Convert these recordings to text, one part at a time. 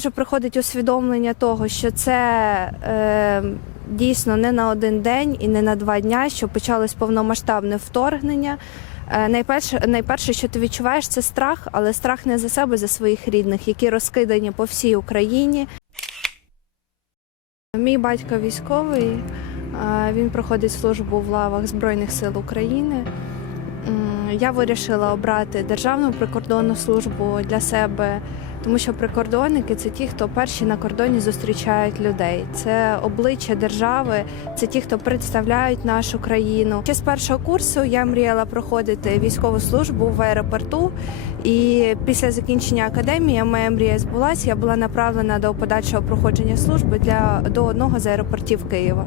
вже приходить усвідомлення того, що це е, дійсно не на один день і не на два дня, що почалось повномасштабне вторгнення. Е, найперше, найперше, що ти відчуваєш, це страх, але страх не за себе, за своїх рідних, які розкидані по всій Україні. Мій батько військовий, е, він проходить службу в лавах Збройних сил України. Я вирішила обрати Державну прикордонну службу для себе, тому що прикордонники це ті, хто перші на кордоні зустрічають людей. Це обличчя держави, це ті, хто представляють нашу країну. Ще з першого курсу я мріяла проходити військову службу в аеропорту. І після закінчення академії моя мрія збулася. Я була направлена до подальшого проходження служби для до одного з аеропортів Києва.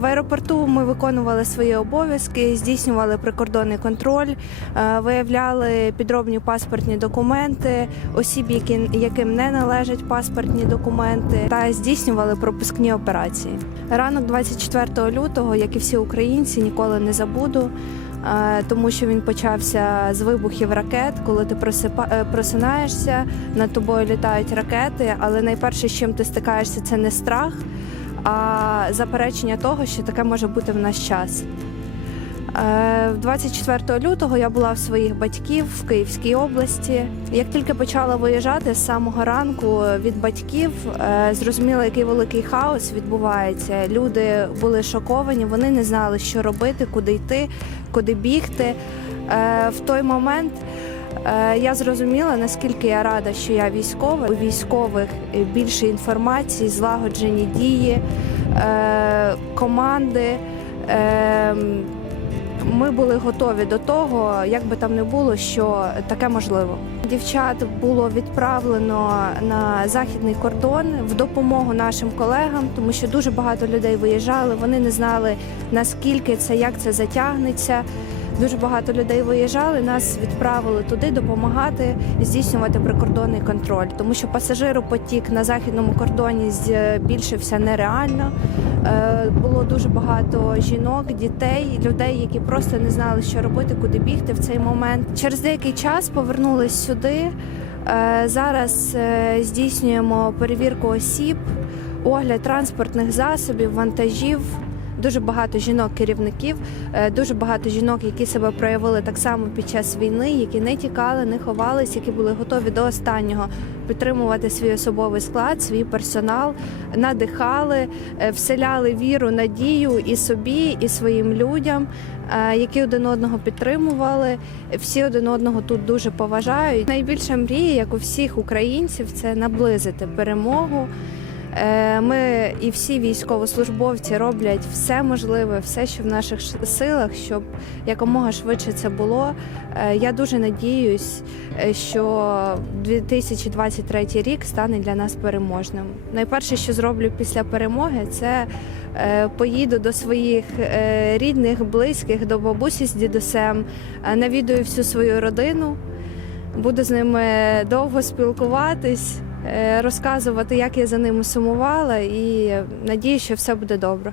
В аеропорту ми виконували свої обов'язки, здійснювали прикордонний контроль, е, виявляли підробні паспортні документи, осіб, яким не належать паспортні документи, та здійснювали пропускні операції. Ранок 24 лютого, як і всі українці, ніколи не забуду. е, Тому що він почався з вибухів ракет, коли ти е, просинаєшся, над тобою літають ракети, але найперше, з чим ти стикаєшся, це не страх, а заперечення того, що таке може бути в наш час. Е, 24 лютого я була в своїх батьків в Київській області. Як тільки почала виїжджати з самого ранку від батьків, е, зрозуміла, який великий хаос відбувається. Люди були шоковані, вони не знали, що робити, куди йти, куди бігти. Е, В той момент е, я зрозуміла, наскільки я рада, що я військова. У військових е, більше інформації, злагоджені дії, е, команди. Е, ми були готові до того, як би там не було, що таке можливо. Дівчат було відправлено на західний кордон в допомогу нашим колегам, тому що дуже багато людей виїжджали. Вони не знали наскільки це, як це затягнеться. Дуже багато людей виїжджали. Нас відправили туди допомагати здійснювати прикордонний контроль, тому що пасажиропотік на західному кордоні збільшився нереально. Е, Було дуже багато жінок, дітей, людей, які просто не знали, що робити, куди бігти в цей момент. Через деякий час повернулись сюди. Е, Зараз е, здійснюємо перевірку осіб, огляд транспортних засобів, вантажів. Дуже багато жінок-керівників, е, дуже багато жінок, які себе проявили так само під час війни, які не тікали, не ховались, які були готові до останнього підтримувати свій особовий склад, свій персонал, надихали, е, вселяли віру, надію і собі, і своїм людям, е, які один одного підтримували. Всі один одного тут дуже поважають. Найбільша мрія, як у всіх українців, це наблизити перемогу. Е, Ми і всі військовослужбовці роблять все можливе, все, що в наших силах, щоб якомога швидше це було. Е, Я дуже надіюсь, е, що 2023 рік стане для нас переможним. Найперше, що зроблю після перемоги, це поїду до своїх рідних, близьких, до бабусі з дідусем, навідую всю свою родину. Буду з ними довго спілкуватись, розказувати, як я за ними сумувала, і надію, що все буде добре.